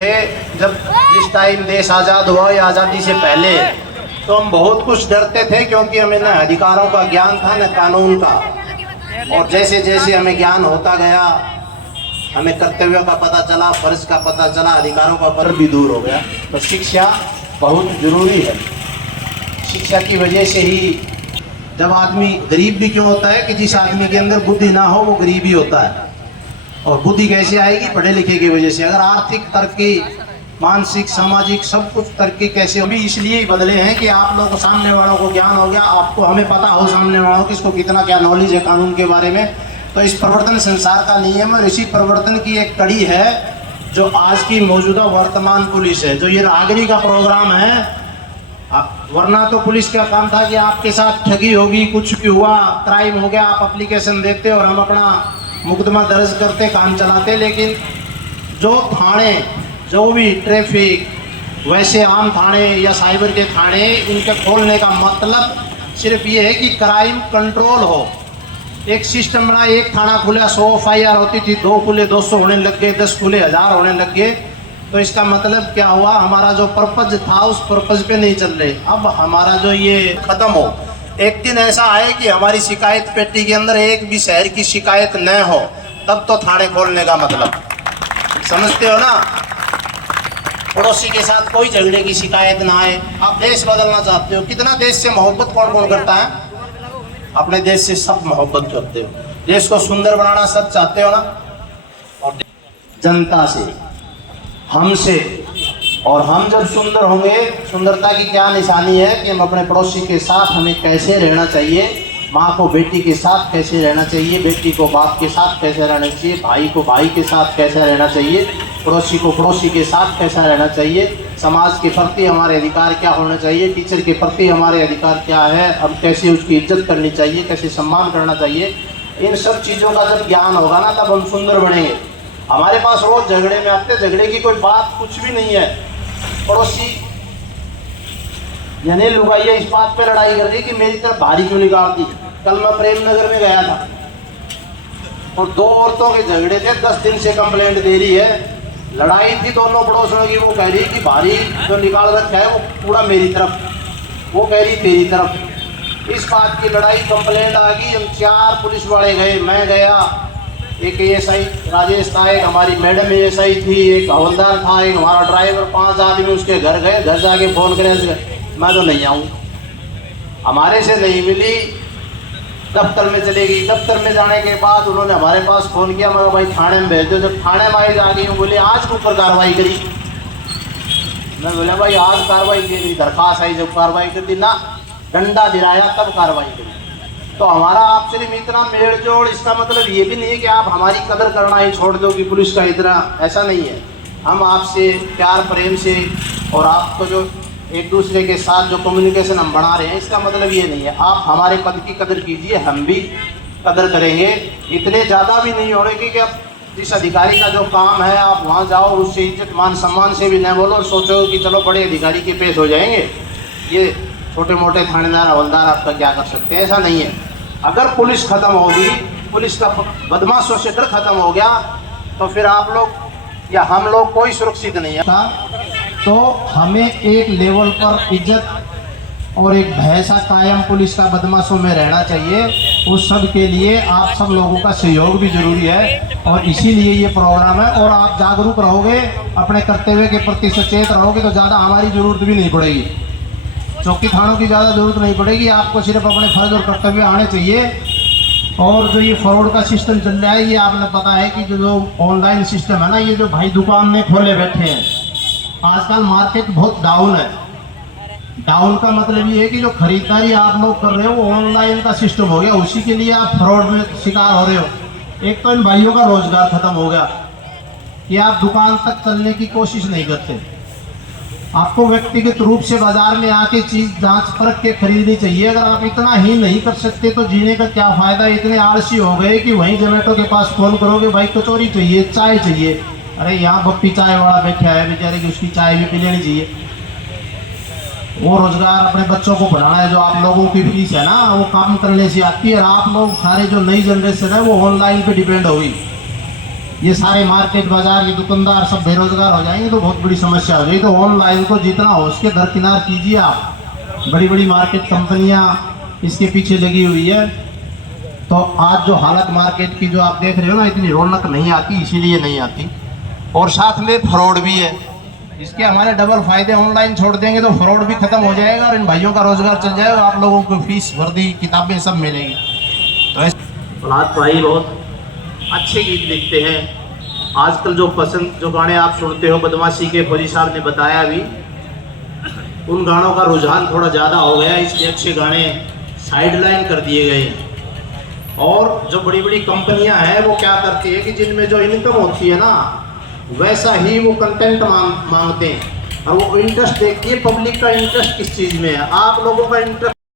जब जिस टाइम देश आज़ाद हुआ या आज़ादी से पहले तो हम बहुत कुछ डरते थे, क्योंकि हमें न अधिकारों का ज्ञान था न कानून का। और जैसे जैसे हमें ज्ञान होता गया, हमें कर्तव्यों का पता चला, फर्ज का पता चला, अधिकारों का फर्ज भी दूर हो गया। तो शिक्षा बहुत ज़रूरी है। शिक्षा की वजह से ही जब आदमी गरीब भी क्यों होता है कि जिस आदमी के अंदर बुद्धि ना हो वो गरीब ही होता है। और बुद्धि कैसे आएगी? पढ़े लिखे की वजह से। अगर आर्थिक तरक्की, मानसिक, सामाजिक सब कुछ तरक्की कैसे होगी? इसलिए ही बदले हैं कि आप लोगों को, सामने वालों को ज्ञान हो गया, आपको, हमें पता हो सामने वालों को किसको कितना क्या नॉलेज है कानून के बारे में। तो इस परिवर्तन संसार का नियम और इसी परिवर्तन की एक कड़ी है जो आज की मौजूदा वर्तमान पुलिस है, जो ये नागरिक का प्रोग्राम है। वरना तो पुलिस का काम था कि आपके साथ ठगी होगी, कुछ भी हुआ, क्राइम हो गया, आप एप्लीकेशन देते और हम अपना मुकदमा दर्ज करते, काम चलाते। लेकिन जो थाने, जो भी ट्रैफिक, वैसे आम थाने या साइबर के थाने, इनके खोलने का मतलब सिर्फ ये है कि क्राइम कंट्रोल हो। एक सिस्टम बना, एक थाना खुला 100 FIR होती थी, 2 खुले 200 होने लग गए, 10 खुले 1000 होने लग गए। तो इसका मतलब क्या हुआ? हमारा जो पर्पज था उस पर्पज पे नहीं चल रहे। अब हमारा जो ये खत्म हो, एक दिन ऐसा आए कि हमारी शिकायत पेटी के अंदर एक भी शहर की शिकायत न हो, तब तो थाने खोलने का मतलब, समझते हो ना? पड़ोसी के साथ कोई झगड़े की शिकायत ना आए। आप देश बदलना चाहते हो, कितना देश से मोहब्बत कौन कौन करता है? अपने देश से सब मोहब्बत करते हो, देश को सुंदर बनाना सब चाहते हो ना? और जनता से, हमसे, और हम जब सुंदर होंगे, सुंदरता की क्या निशानी है कि हम अपने पड़ोसी के साथ हमें कैसे रहना चाहिए, माँ को बेटी के साथ कैसे रहना चाहिए, बेटी को बाप के साथ कैसे रहना चाहिए, भाई को भाई के साथ कैसे रहना चाहिए, पड़ोसी को पड़ोसी के साथ कैसा रहना चाहिए, समाज के प्रति हमारे अधिकार क्या होना चाहिए, टीचर के प्रति हमारे अधिकार क्या है, अब कैसे उसकी इज्जत करनी चाहिए, कैसे सम्मान करना चाहिए। इन सब चीज़ों का जब ज्ञान होगा ना, तब हम सुंदर बनेंगे। हमारे पास रोज झगड़े में आते, झगड़े की कोई बात कुछ भी नहीं है। पड़ोसी यानी लुगाइया इस बात पे लड़ाई कर रही कि मेरी तरफ भारी क्यों निकाल दी। कल मैं प्रेम नगर में गया था और 2 औरतों के झगड़े थे, 10 दिन से कंप्लेंट दे रही है। लड़ाई थी दोनों पड़ोसियों की। वो कह रही कि भारी जो निकाल रखा है वो पूरा मेरी तरफ, वो कह रही तेरी तरफ। इस बात की लड़ाई, कंप्लेंट आ गई। हम 4 पुलिस वाले गए, मैं गया, एक ASI राजेश था, एक हमारी मैडम ASI थी, एक हवलदार था, एक हमारा ड्राइवर, 5 आदमी उसके घर गए। घर जाके फ़ोन करें, मैं तो नहीं आऊँ, हमारे से नहीं मिली, दफ्तर में चले गई। दफ्तर में जाने के बाद उन्होंने हमारे पास फ़ोन किया, मैं भाई थाने में भेज दो। जब थाने में आई जा गई हूँ, बोले आज के ऊपर कार्रवाई करी। मैं बोला भाई आज कार्रवाई की, दरख्वास्त आई, जब कार्रवाई कर दी ना, डंडा दिलाया तब कार्रवाई करी। तो हमारा आपसे इतना मेल जोड़, इसका मतलब ये भी नहीं है कि आप हमारी कदर करना ही छोड़ दो कि पुलिस का इतना, ऐसा नहीं है। हम आपसे प्यार प्रेम से और आपको जो एक दूसरे के साथ जो कम्युनिकेशन हम बना रहे हैं, इसका मतलब ये नहीं है। आप हमारे पद की कदर कीजिए, हम भी कदर करेंगे। इतने ज़्यादा भी नहीं हो रहे कि आप जिस अधिकारी का जो काम है आप वहाँ जाओ, उससे इज्जत मान सम्मान से भी न बोलो और सोचो कि चलो बड़े अधिकारी के पेश हो जाएंगे। ये छोटे मोटे थानेदार हवलदार आपका क्या कर सकते हैं? ऐसा नहीं है। अगर पुलिस खत्म होगी, पुलिस का बदमाशों से डर खत्म हो गया, तो फिर आप लोग या हम लोग कोई सुरक्षित नहीं है। तो हमें एक लेवल पर इज्जत और एक भय सा कायम पुलिस का बदमाशों में रहना चाहिए। उस सब के लिए आप सब लोगों का सहयोग भी जरूरी है और इसीलिए ये प्रोग्राम है। और आप जागरूक रहोगे, अपने कर्तव्य के प्रति सचेत रहोगे, तो ज़्यादा हमारी ज़रूरत भी नहीं पड़ेगी, चौकी थानों की ज़्यादा ज़रूरत नहीं पड़ेगी। आपको सिर्फ अपने फर्ज और कर्तव्य आने चाहिए। और जो ये फ्रॉड का सिस्टम चल रहा है, ये आपने पता है कि जो ऑनलाइन सिस्टम है ना, ये जो भाई दुकान में खोले बैठे हैं, आजकल मार्केट बहुत डाउन है। डाउन का मतलब ये है कि जो खरीदारी आप लोग कर रहे हो वो ऑनलाइन का सिस्टम हो गया, उसी के लिए आप फ्रॉड में शिकार हो रहे हो। एक तो इन भाइयों का रोजगार खत्म हो गया कि आप दुकान तक चलने की कोशिश नहीं करते। आपको व्यक्तिगत रूप से बाजार में आके चीज़ जांच परख के खरीदनी चाहिए। अगर आप इतना ही नहीं कर सकते तो जीने का क्या फ़ायदा? इतने आलसी हो गए कि वहीं जोमेटो के पास फ़ोन करोगे, भाई कचौरी चाहिए, चाय चाहिए, अरे यहाँ बप्पी चाय वाला बैठा है बेचारे की, उसकी चाय भी पी लेनी चाहिए। वो रोज़गार अपने बच्चों को पढ़ाना है, जो आप लोगों की फीस है ना वो काम करने से आती है। और आप लोग सारे जो नई जनरेशन है वो ऑनलाइन पे डिपेंड होगी। ये सारे मार्केट बाजार, ये दुकानदार सब बेरोजगार हो जाएंगे तो बहुत बड़ी समस्या हो जाएगी। तो ऑनलाइन को जितना हो उसके दरकिनार कीजिए आप। बड़ी बड़ी मार्केट कंपनियां इसके पीछे लगी हुई है। तो आज जो हालत मार्केट की जो आप देख रहे हो ना, इतनी रौनक नहीं आती, इसीलिए नहीं आती। और साथ में फ्रॉड भी है। इसके हमारे डबल फायदे, ऑनलाइन छोड़ देंगे तो फ्रॉड भी खत्म हो जाएगा और इन भाइयों का रोजगार चल जाएगा, आप लोगों को फीस, वर्दी, किताबें सब मिलेगी। तो प्रहलाद भाई बहुत अच्छे गीत लिखते हैं। आजकल जो गाने आप सुनते हो, बदमाशी के फौजी साहब ने बताया अभी, उन गानों का रुझान थोड़ा ज़्यादा हो गया, इसलिए अच्छे गाने साइडलाइन कर दिए गए। और जो बड़ी बड़ी कंपनियां हैं वो क्या करती है कि जिनमें जो इनकम होती है ना, वैसा ही वो कंटेंट मांगते हैं। और वो इंटरेस्ट देखती है पब्लिक का इंटरेस्ट किस चीज़ में है। आप लोगों का इंटरेस्ट